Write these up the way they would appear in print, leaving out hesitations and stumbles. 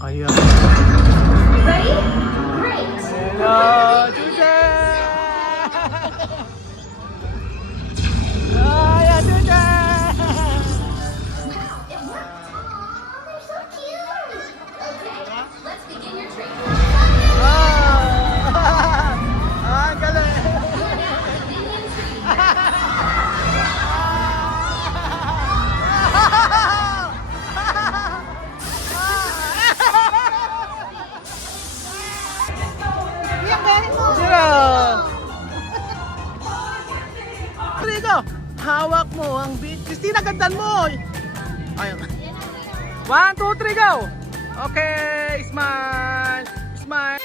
Ayan. Ready? Great! Hello, Chuche! Ayan, Chuche! It worked! Aw, they're so cute! Okay, let's begin your training. Ang galing! You're now a minion training. Sino? Rico, hawak mo ang beat. Christina, gandaan mo! Ayun. 1, 2, 3, go! Okay, smile! Smile!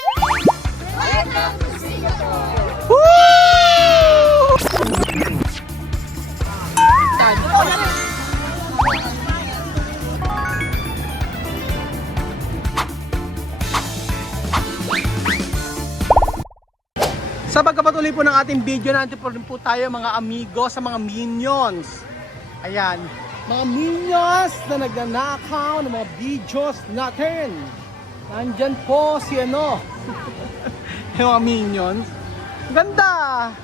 Welcome to Singapore! Woo! Sa pagkapatuloy po ng ating video, natin po rin po tayo mga amigo sa mga minions. Ayan, mga minions na nagnanakaw ng mga videos natin. Nandyan po si ano, yung mga minions. Ganda!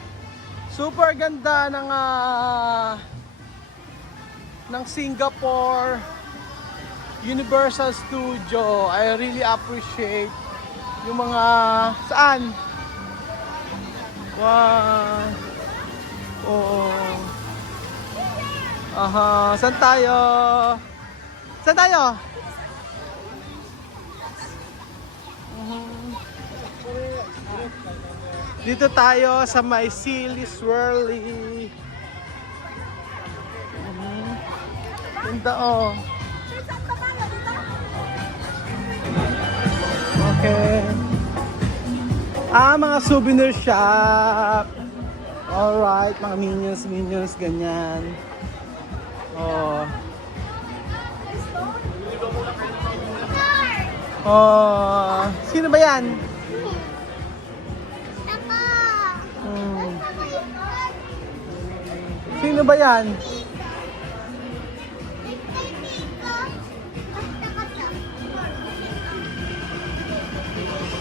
Super ganda ng Singapore Universal Studio. I really appreciate yung mga saan. Wow. Oo. Aha, saan tayo? Saan tayo? Dito tayo sa may Silly Swirly. Ganda oh. Okay. Mga souvenir shop. Alright, mga minions, ganyan. Oh. Oh, sino ba yan? Sino ba yan?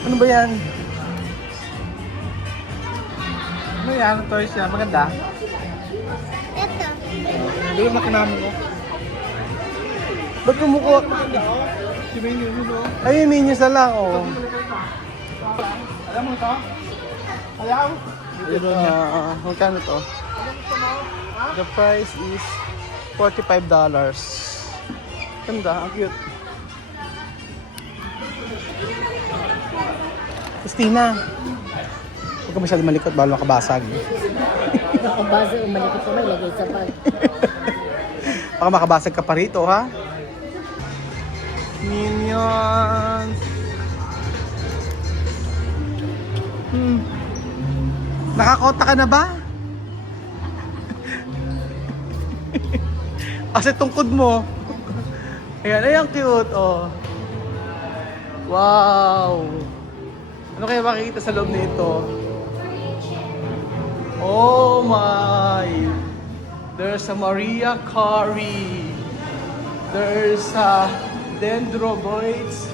Ano ba yan? Ano yan? Toys yan? Maganda? Ito. Hindi yung makinami mo. Ba't kumukuha? Si Minions mo. Ay, yung Minions na lang, oh. Alam mo ito? Ayaw? Magkano to? The price is $45. Ganda, ang cute. Christina, huwag ka masyado malikot, bawal makabasag. Nakabasa, umalikot ko na, ilagay sa bag. Baka makabasag ka pa rito, ha? Minions. Nakakota ka na ba? Kasi tungkod mo. Ayan, ay ang cute, oh. Wow. Ano kaya makikita sa loob nito? Oh my! There's a Maria Carey. There's a Dendroboids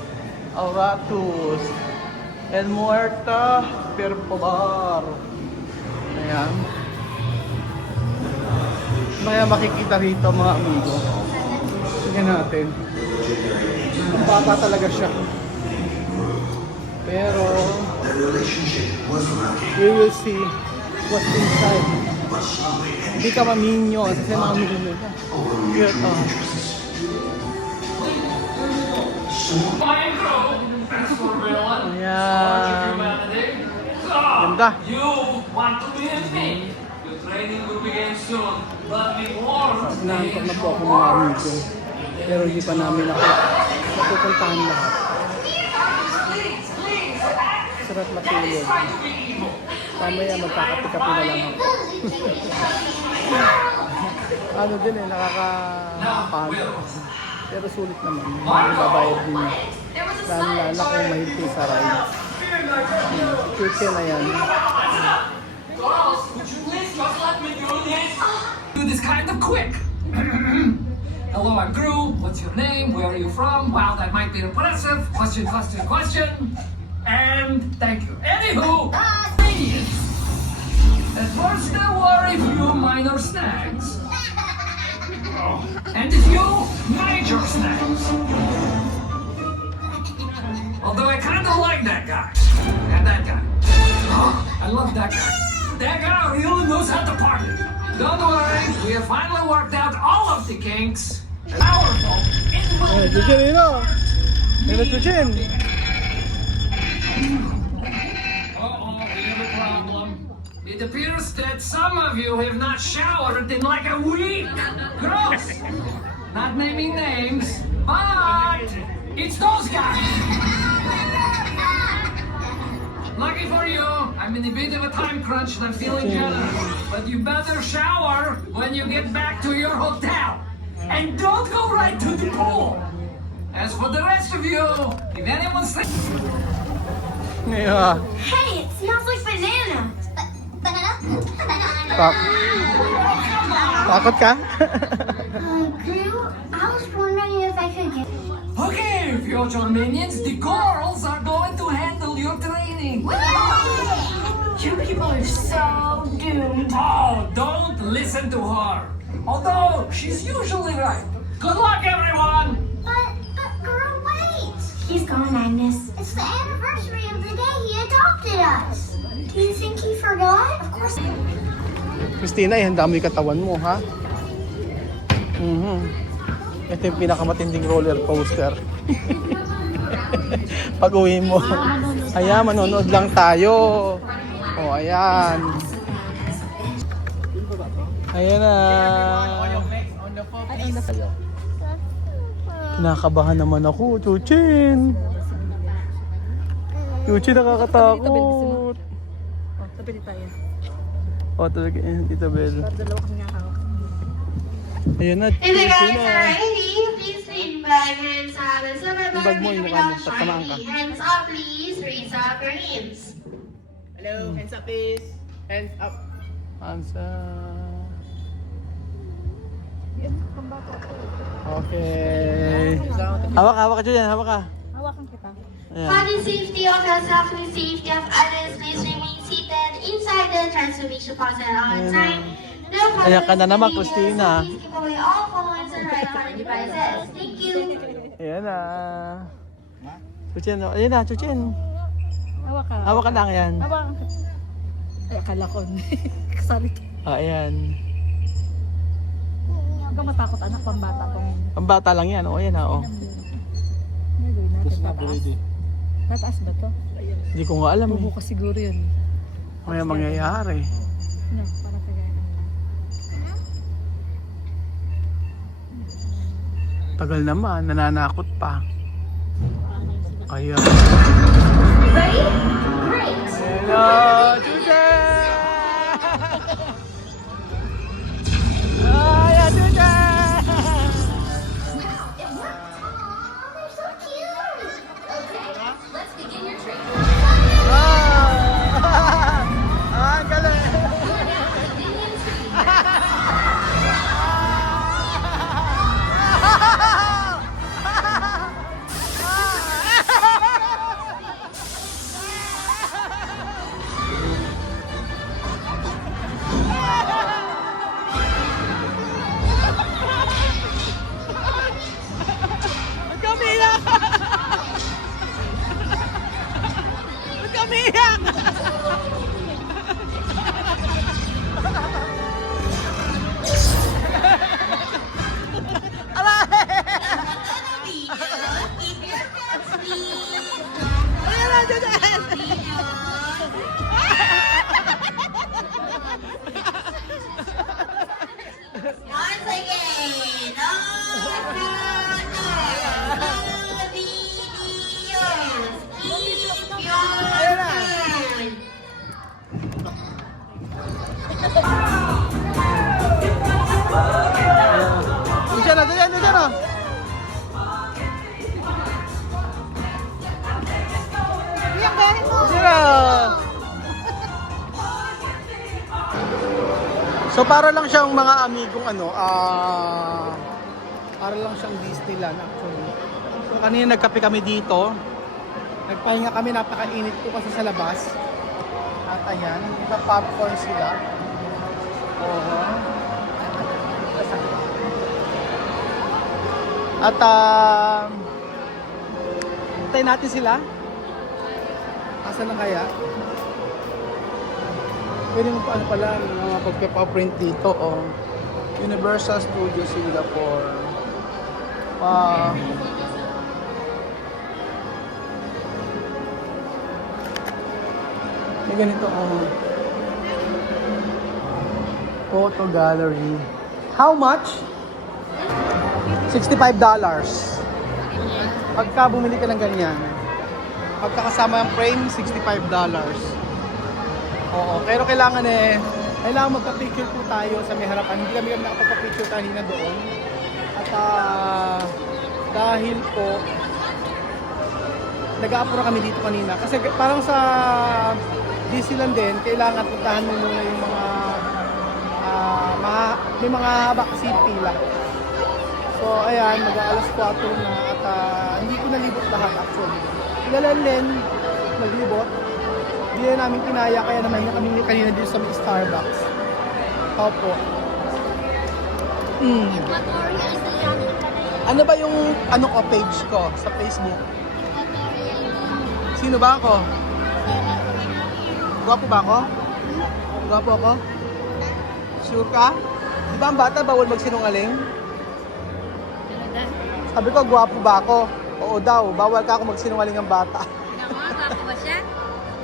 auratus and Muerta perpolar. Ayan. Kaya makikita rito mga amigo. Tingnan natin. Bata talaga siya. Pero we will see what's inside. Hindi ka maminyo kasi mga minyo ka. Here to. Ayan. Ganda. You want to be me? Your training will begin soon, but before Nahantok na po ako mga amigo. Pero hindi pa namin ako napupuntahan lahat. Sarap matulog. Mamaya magkakapi-kapi na lang ako. Ano din eh, nakakapagod. Pero sulit naman. Babayad din. Lalo kung mahilig sa rides. Chicken na yan. girls, would you please just let me do this? Do this kind of quick. Hello, I'm Gru. What's your name? Where are you from? Wow, that might be impressive. Question, question, question. And thank you. Anywho, convenience. At first there were a few minor snags. And a few major snags. Although I kind of like that guy. And that guy. Oh, I love that guy. That guy really knows how to party. Don't worry, we have finally worked out all of the kinks. Powerful. Ay, Chuchin, yun o. Yun o, Chuchin. Uh-oh, we have a problem. It appears that some of you have not showered in like a week. Gross. Not naming names, but it's those guys. Lucky for you, I'm in a bit of a time crunch and I'm feeling generous. But you better shower when you get back to your hotel. And don't go right to the pool. As for the rest of you, if anyone's thinking... Yeah. Hey, it smells like banana. Banana? Tak- Takot ka? Gru, I was wondering if I could get... Okay, future minions, the girls are going to handle your training. You people are so doomed. Oh, don't listen to her. Although, she's usually right. Good luck, everyone! But Gru, wait. He's gone, Agnes. It's the anniversary of the day he adopted us. Do you think he forgot? Of course. Christina, ihanda mo yung katawan mo, ha? Ito yung pinakamatinding roller coaster. Pag uwi mo. Ayan, manonood lang tayo. O, ayan. Ayan na. Kinakabahan naman ako, Chuchin. Chuchin, nakakatakot. Tabi tayo. O, talaga yan, Tita Bel. Dalawa kami nakahawak. Ayan na, If the guys Chuchin are na. ready, please lean back, hands up, and some of Yung bag mo, yung mukha mo, tatamaan ka. Hands up, please. Raise up your hands. Hello, hands up please. Hands up. Ansa. Okay. Hawak ka dyan, hawak ka. Hawakan kita. Ayan. For the safety of yourself and the safety of others, please remain seated inside the transformation process all the time. No Ayan ka na naman, videos, Christina. so please keep away all phones and electronic devices. Thank you. Ayan na. Chuchin, ayan na, Chuchin. Hawak ka. Hawak ka lang yan. Hawakan kita. Ay, akala ko. Kasali ka. Ayan. Huwag kang matakot anak, pambata pang. Pambata lang yan, o ayan na, o. Gagawin natin. Tataas. Tataas ba to? Hindi ko nga alam eh. Bubukas siguro yun. May mangyayari. Ano, para kagaya. Tagal naman, nananakot pa. Kaya. Ready? Great. Hello, Chuchin! Ayan, Chuchin! It worked. Aw, they're so cute. Okay, let's begin your training. Ah, ang galing! Ba't ka umiyak? Ba't ka umiyak? Ayan na, Chuchin! Once again, Diyan na, diyan na! Diyan na! So para lang siyang mga amigong Para lang siyang Disneyland actually. So kanina nagkape kami dito. Nagpahinga kami, napakainit po kasi sa labas. At ayan, nagpa-popcorn sila. Oo. At hintayin natin sila. Asan na kaya? Pwede mo pa ano pala, mga pagpapaprint dito o Universal Studios Singapore. May ganito photo gallery. How much? $65. Pagka bumili ka ng ganyan. Pagka kasama ang frame, $65. Oo, pero kailangan magpa-picture po tayo sa may harapan. Hindi kami nakapagpa-picture kanina doon. At dahil po nag-aapura kami dito kanina. Kasi parang sa Disneyland din, kailangan puntahan mo muna yung may mga backseat pila. So ayan, mag-aalas 4 na at hindi ko nalibot lahat actually. Ilan din naglibot. Hindi na namin kinaya, kaya naman kami kanina dito sa Starbucks. Opo. Ano ba yung ko page ko sa Facebook? Sino ba ako? Gwapo ba ako? Gwapo ako? Sure ka? Di ba ang bata bawal magsinungaling? Sabi ko, gwapo ba ako? Oo daw, bawal ka ako magsinungaling ang bata. Gwapo ba siya?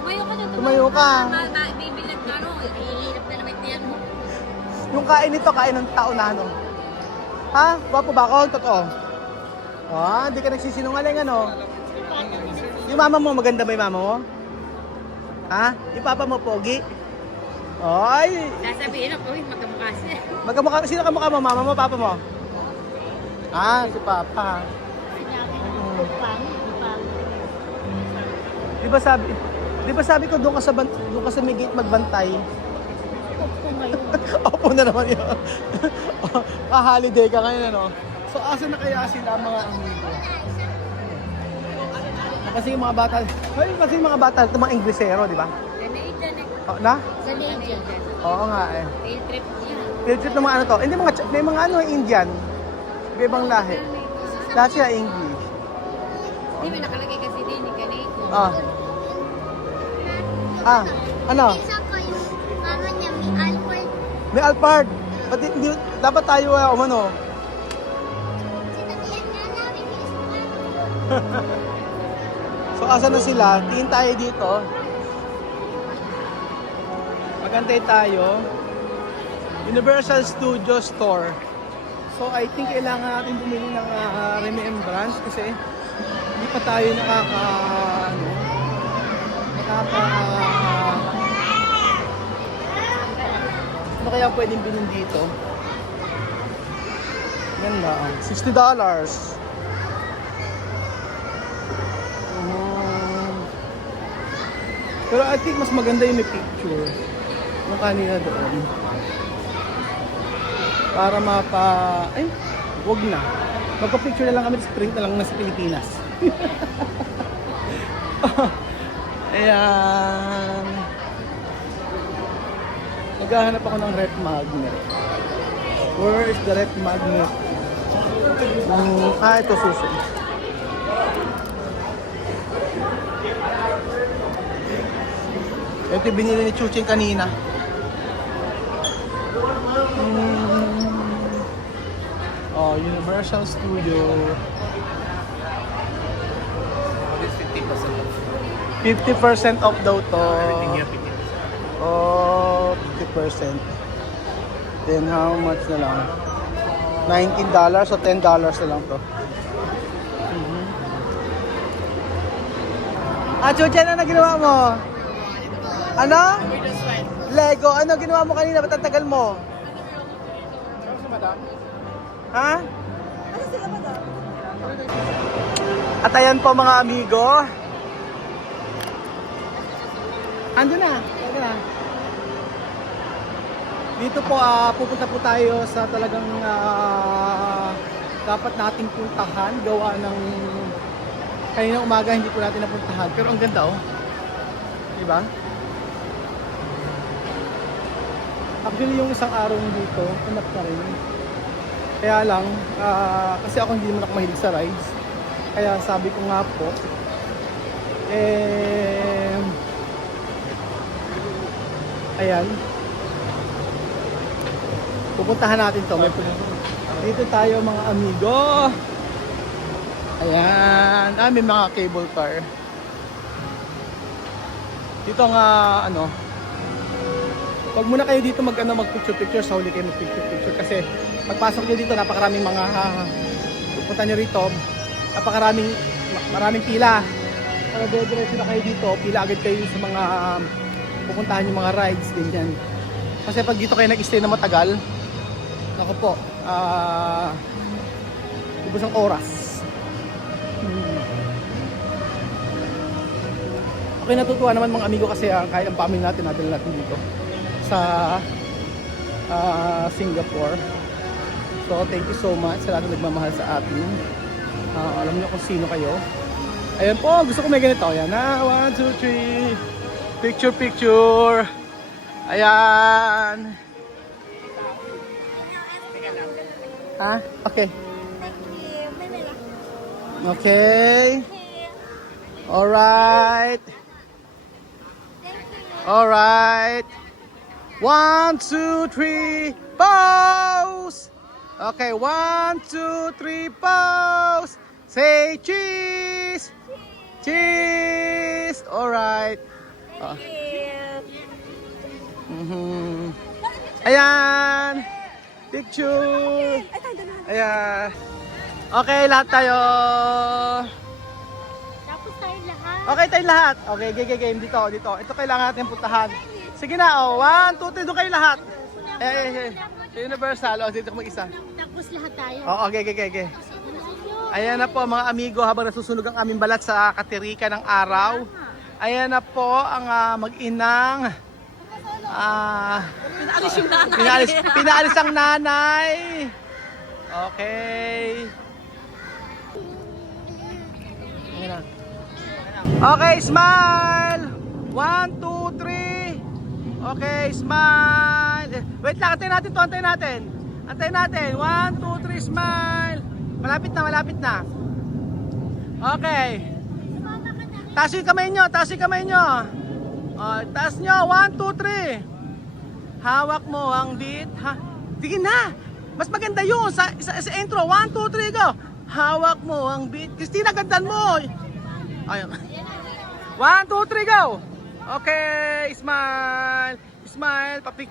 Tumayo ka dyan. Tumayo ka. Bibilag na ihihirap na naman tiyan mo. Yung kain nito, kain ng tao na ano. Ha? Gwapo ba ako? Totoo. Hindi ka nagsisinungaling ano? Yung mama mo, maganda ba yung mama mo? Ha? Yung papa mo, pogi? Ay! Sasabihin ako, magkamukha siya. Magkamukha, sino kamukha mo? Mama mo, papa mo? Si papa. Upang. Di ba sabi ko doon ka sa may gate magbantay? Upo ngayon. Opo na naman yun. Holiday ka ngayon ano. So asa na kaya sila mga amigo? Kasi yung mga bata, ito mga Inglesero, di ba? Canadian eh. Oh, na? Canadian. Oo nga eh. Field trip yun. Field trip ng mga ano to. Hindi may mga Indian. Ibang lahi. Lahat sila English. Hindi, may nakalagay kasi din ni Canadian. Ano? Isa ko yung mama niya, may Alfred. May Alphard. Pati hindi dapat tayo umano. Sinabihan nga namin yung isa. So asa na sila? Tingin tayo dito. Magantay tayo. Universal Studios Store. So I think kailangan natin bumili ng remembrance kasi hindi pa tayo ano kaya pwedeng bilhin dito? Yan lang. $60. Pero I think mas maganda yung may picture. Yung kanina doon. Para wag na. Magpa-picture na lang kami, print na lang na sa Pilipinas. Ayan. Naghahanap ako ng rep magnet. Where is the rep magnet? Ito suso. Ito yung binili ni Chuching kanina. Universal Studio. 50% off daw to. 50%. Then how much na lang? $19 o $10 na lang to. Chuching, ano ginawa mo? Ano? Lego. Ano ginawa mo kanina? Ba't ang tagal mo? Ha? At ayan po mga amigo. Ando na. Dito po pupunta po tayo sa talagang dapat nating puntahan gawa ng kanina umaga hindi po natin napuntahan, pero ang ganda oh, diba? Actually yung isang araw dito hanap na rin, kaya lang kasi ako hindi naman ako mahilig sa rides, kaya sabi ko nga po ayan, pupuntahan natin to. Dito tayo mga amigo. Ayan, may mga cable car. Dito nga ano, wag muna kayo dito mag-picture sa huli kayo mag-picture kasi pagpasok niyo dito napakaraming mga pupunta niyo rito, maraming pila. Para dire-diretso na kayo dito, pila agad kayo sa mga pupuntahan yung mga rides din yan. Kasi pag dito kayo nag-stay na matagal, ako po, ubos ang oras. Okay, natutuwa naman mga amigo kasi kahit ang family natin dito sa Singapore. So thank you so much sa lahat ng nagmamahal sa atin. Alam niyo kung sino kayo. Ayan po, gusto ko may ganito. Ayan na, 1, 2, 3. Picture, picture. Ayan. Ha? Okay. Okay. Alright. Alright. 1, 2, 3, pose! Okay, 1, 2, 3, pose! Say cheese! Cheese! Alright. Ayan! Picture! Ayan! Okay, lahat tayo! Tapos tayo lahat. Okay, tayong lahat. Okay, game. Dito. Ito kailangan natin puntahan. Sige na, 1, 2, 3, doon kayo lahat. Universal. Dito ko mag-isa. Tapos lahat tayo. Okay. Ayan na po mga amigo, habang nasusunog ang aming balat sa katirika ng araw. Ayan na po ang mag-inang. Pinaalis yung nanay. Pinaalis ang nanay. Okay. Ayan na. Okay, smile! 1, 2, 3. Okay, smile. Wait lang, antayin natin. 1, 2, 3, smile. Malapit na. Okay. Taas yung kamay nyo. Taas nyo, 1, 2, 3. Hawak mo ang beat. Sige na. Mas maganda yun sa intro. 1, 2, 3, go. Hawak mo ang beat. Christina, gandan mo. Ayun. 1, 2, 3, go. Okay, smile. Papik.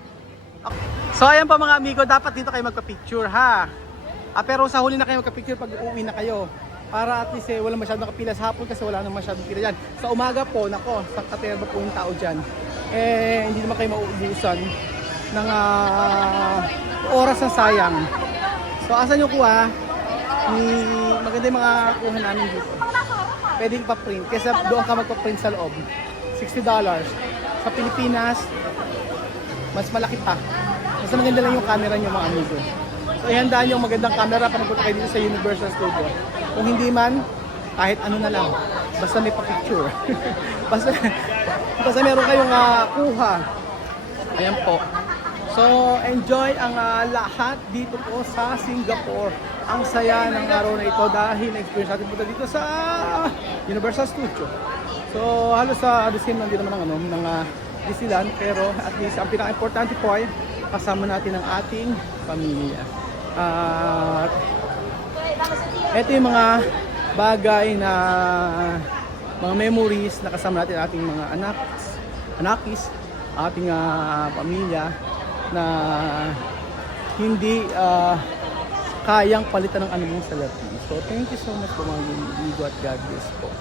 Okay. So ayan pa mga amigo, dapat dito kayo magpa-picture ha. Pero sa huli na kayo magpa-picture pag uuwi na kayo. Para at least wala masyadong kapila sa hapon kasi wala nang masyadong pila dyan. Sa umaga po, nako, sa katerba po yung tao dyan. Hindi naman kayo mauubusan ng oras na sayang. So asan yung kuha? Maganda yung mga kuha namin dito. Pwedeng pa-print. Kesa doon ka magpa-print sa loob. $60. Sa Pilipinas, mas malaki pa. Mas maganda lang yung camera nyo mga amigo. So ihandaan yung magandang camera para magpunta kayo dito sa Universal Studio. Kung hindi man, kahit ano na lang. Basta may pa-picture. basta meron kayong kuha. Ayan po. So enjoy ang lahat dito po sa Singapore. Ang saya ng araw na ito dahil na-experience natin punta dito sa Universal Studio. So halos sa Disneyland din naman ng Disneyland, pero at least ang pinaka-importante po ay kasama natin ang ating pamilya. At ito yung mga bagay na mga memories na kasama natin ating mga anakis, ating pamilya na hindi kayang palitan ng anumang salapi. So thank you so much po mga amigo at God bless po.